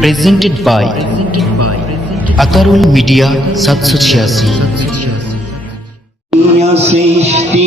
Presented by Atarul media সাতশো ছিয়াশি। সৃষ্টি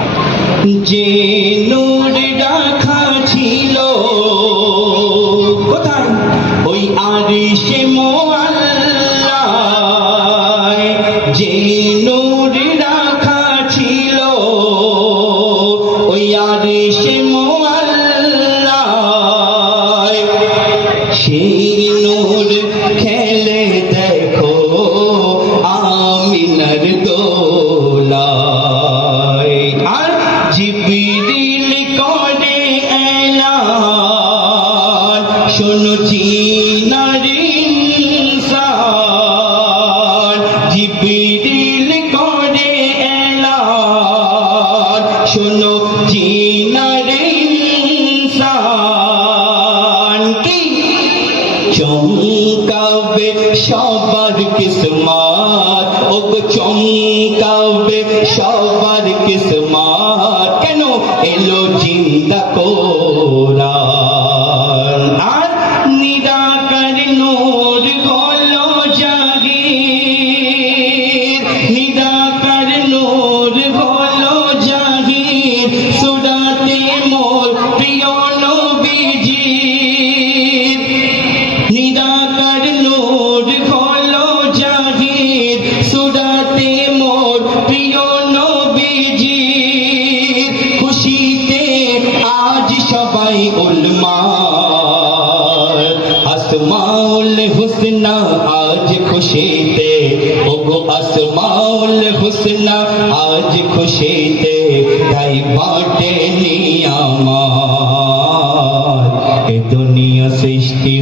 যে নূর ডাকা ছিল। কোথায়? ওই আরিশে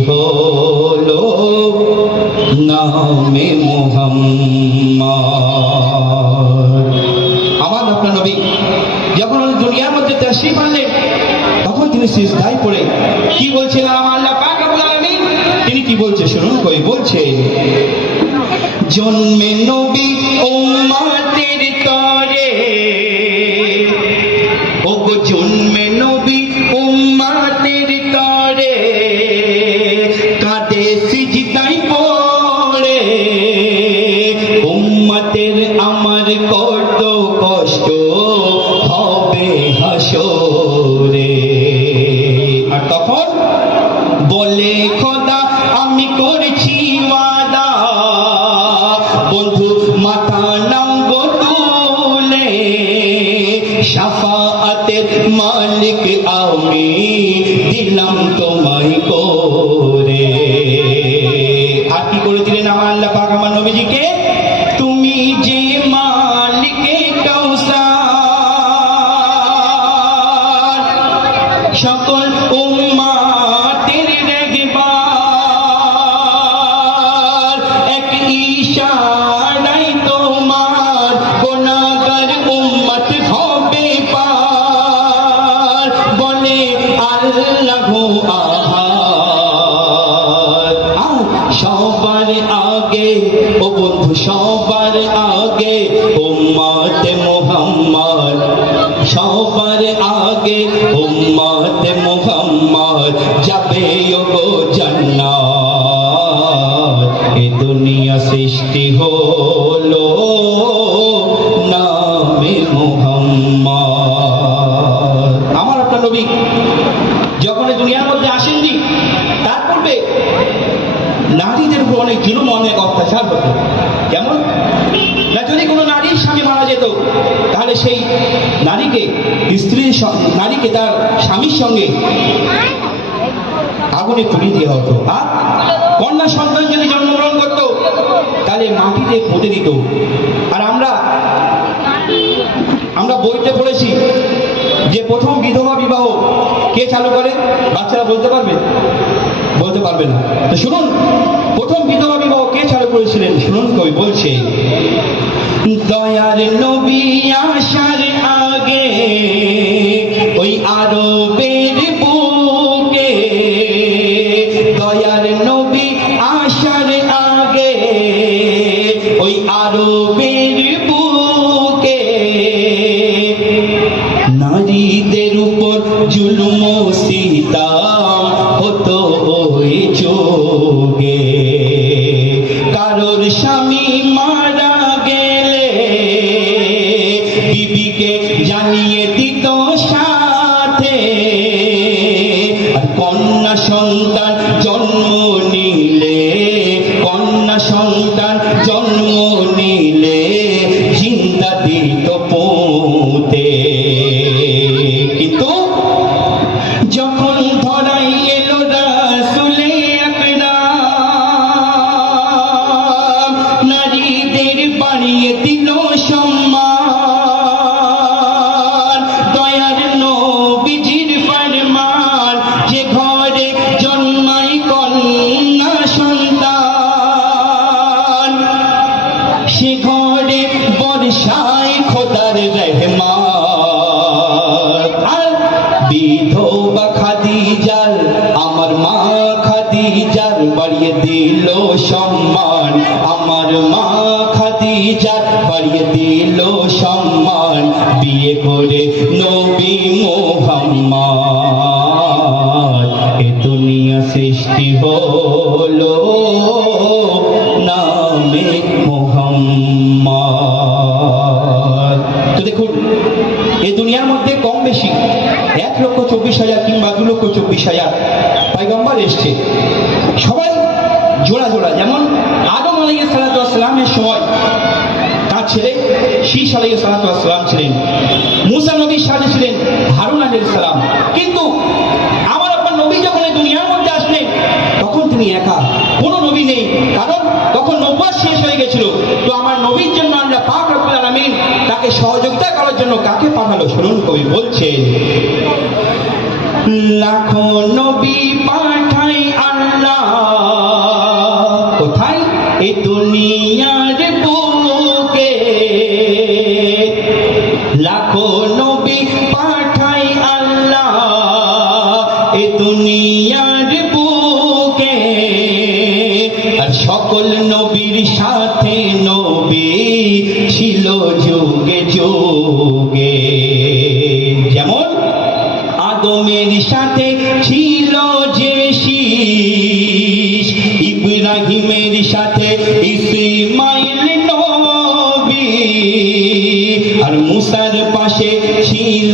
হলো নামে মোহাম্মদ। আমার আপনার নবী যখন দুনিয়ার মধ্যে তখন তিনি সিজদায় পড়ে, কি বলছেন আমার পাক তিনি কি বলছে শুনুন কই বলছে, জন্মে নবী উম্মতের আমার কত সকল আগুনে পুড়িয়ে দেওয়া হতো আর কন্যা সন্তান যদি জন্মগ্রহণ করতো, তাহলে মাটিতে পুঁতে দিত। আর আমরা আমরা বইতে পড়েছি যে প্রথম বিধবা বিবাহ কে চালু করে? বাচ্চারা বলতে পারবে? বলতে পারবে না। তো শুনুন, প্রথম বিধবা বিবাহ কে চালু করেছিলেন? শুনুন কবি বলছে, দয়ার নবী আসার আগে জুলুম সীতাম হতো ওই যোগে। সম্মান বিয়ে করে নবী মোহাম্মদ। এ দুনিয়া সৃষ্টি হলো নামে মোহাম্মদ। তো দেখুন এই দুনিয়ার মধ্যে কম বেশি এক লক্ষ চব্বিশ হাজার কিংবা দু লক্ষ চব্বিশ হাজার পয়গম্বর এসছে। সবাই জোড়া জোড়া, যেমন আদম আলাইহিস সালামের সময় তার ছেলে শীষ আলাইহিস সালাম ছিলেন, মুসা নবীর সাথে ছিলেন, হারুন আলাইহিস সালাম। কিন্তু আমার আপনার নবী যখন এই দুনিয়ার মধ্যে আসলেন, তখন তিনি একা। কোনো নবী নেই। কারণ তখন নব্বত শেষ হয়ে গেছিল। তো আমার নবীর জন্য আমরা পাক রব্বুল আলামিন তাকে সহযোগিতা করার জন্য কাকে পাঠালো? শুনুন, কবি বলছেন, লাখো নবী পাঠাই আল্লাহ। কোথায়? এই দুনিয়ার নবীর সাথে নবী ছিল যুগে যেমন আদমের সাথে ছিল যে ইব্রাহিমের সাথে ইসমাইল নবী, আর মুসার পাশে ছিল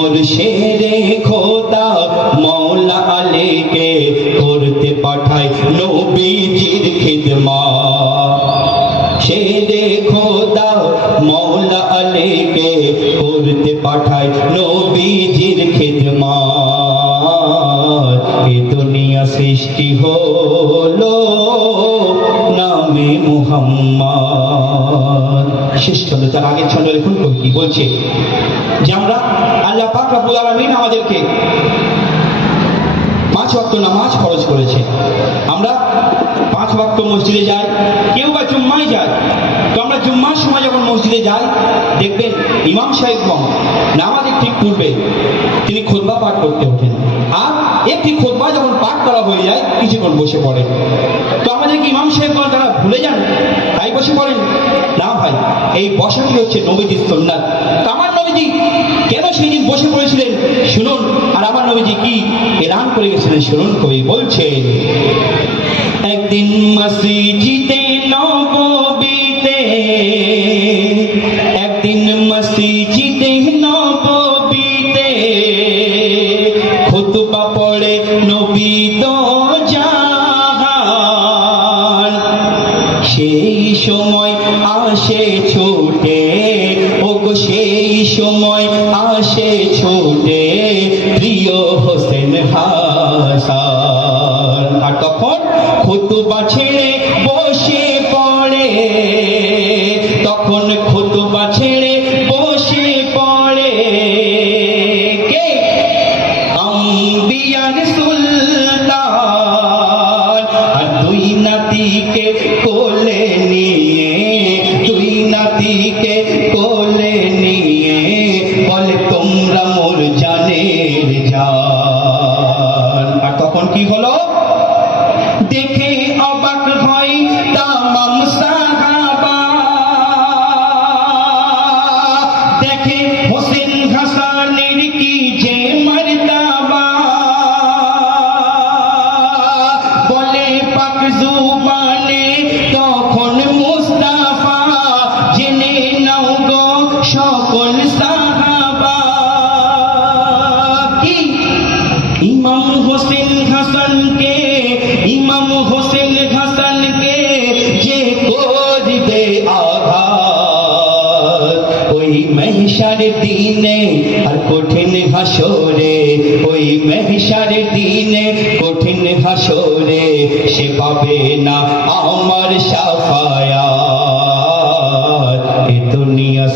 মুর্শিদে খোদা মৌলা আলীকে করতে পাঠায় নবীজির খিদমা। শেরে খোদা মৌলা আলীকে করতে পাঠায় নবীজির খিদমা। এ দুনিয়া সৃষ্টি হলো নামে মুহাম্মদ। শেষ ছন্দ, তার আগের ছন্দ দেখুন কবি বলছে? আমাদেরকে পাঁচ ওয়াক্ত নামাজ খরচ করেছে। আমরা পাঁচ ওয়াক্ত মসজিদে যাই, কেউ বা জুম্মায় যায়। তো আমরা জুম্মার সময় যখন মসজিদে যাই, দেখবেন ইমাম সাহেবগণ নামাজের ঠিক পূর্বে তিনি খোদবা পাঠ করতে ওঠেন। আর একটি খোদবা যখন পাঠ করা হয়ে যায়, কিছুক্ষণ বসে পড়েন। তো আমাদের কি ইমাম সাহেবগণ তারা ভুলে যান। তাই বসে পড়েন। না ভাই, এই বসাটি হচ্ছে নবীজির সন্ন্যাত তো আমার নবীজি সেই দিন বসে পড়েছিলেন। শুনুন, আর আমার নবীজি কি এলান করে গেছিলেন? শুনুন, কবি বলছেন, একদিন মসজিদে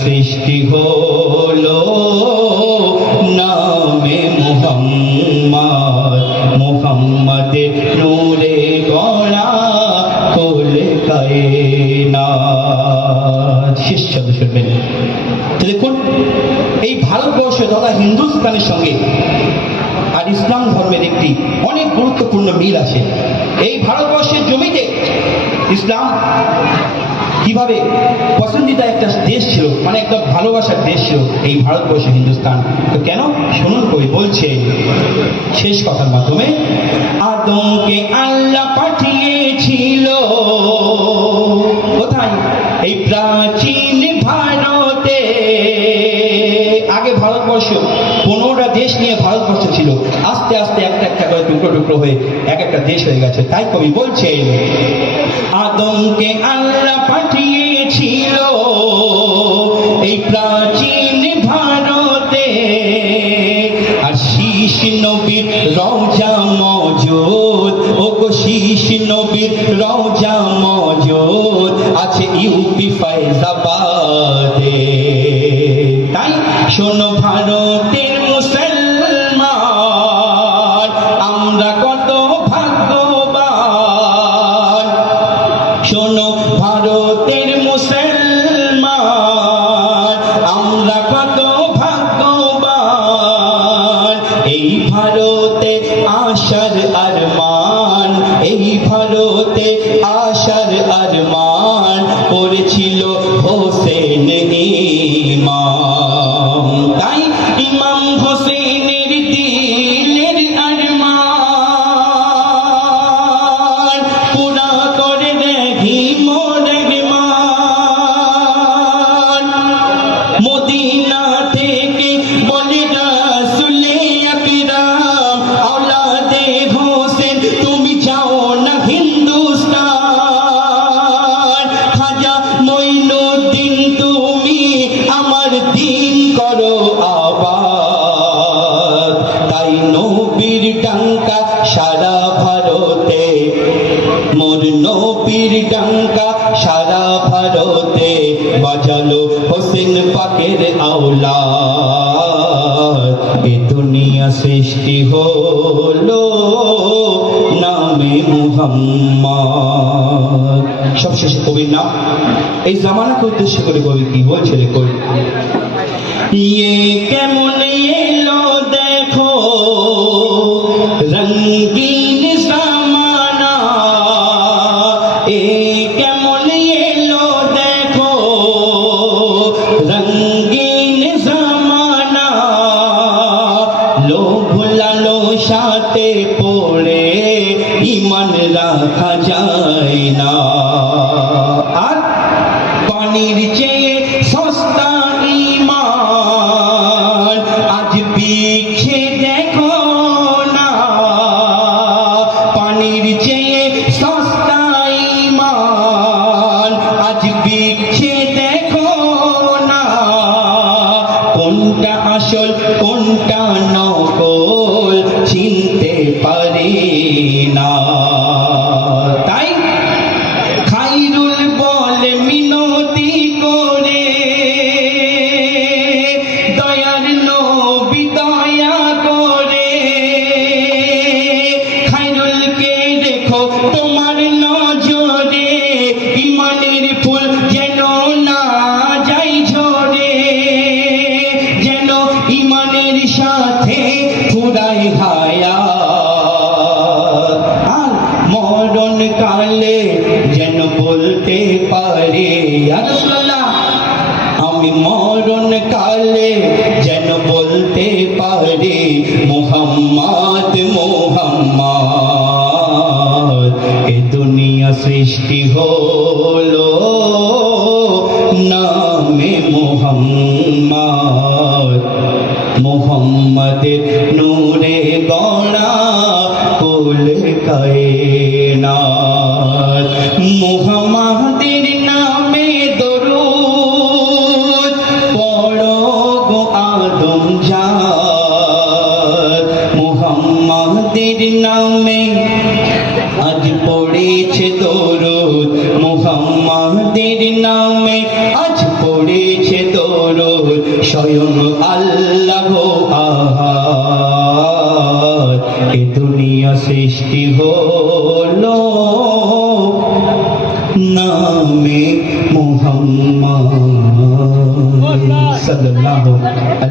সৃষ্টি হলো নামে মোহাম্মদ। মোহাম্মদের নূরে গড়া কোলে কায়না শেষ শব্দ শুনবেন। দেখুন, এই ভারতবর্ষ তথা হিন্দুস্তানের সঙ্গে আর ইসলাম ধর্মের একটি অনেক গুরুত্বপূর্ণ মিল আছে। এই ভারতবর্ষের জমিতে ইসলাম কীভাবে পছন্দিদা একটা দেশ ছিল মানে একটা ভালোবাসার দেশ ছিল, এই ভারতবর্ষ হিন্দুস্তান। তো কেন? শুনুন কবি বলছে, শেষ কথার মাধ্যমে, আদমকে আল্লাহ পাঠিয়েছিল। কোথায়? এই প্রাচীন ভারতে। আগে ভারতবর্ষ, পনেরোটা দেশ নিয়ে ভারতবর্ষ ছিল। আস্তে আস্তে একটা একটা করে টুকরো টুকরো হয়ে এক একটা দেশ হয়ে গেছে। তাই কবি বলছেন, আদমকে আল্লাহ পাঠিয়েছিল এই প্রাচীন ভারতে, আর শীষ নবীর রওজা মজুদ ও গো শীষ নবীর রওজা মজুদ, আছে ইউপি আল্লাহ। সৃষ্টি হলো নামে মুহাম্মদ। সবশেষ কবির নাম। এই জামানাকে উদ্দেশ্য করে কবি কি বলছে কবি? ইয়ে কেমন এলো দেখো, রঙ্গিন জামানা। এ কেমন এলো আসল কোনটা নকল চিনতে পারি না।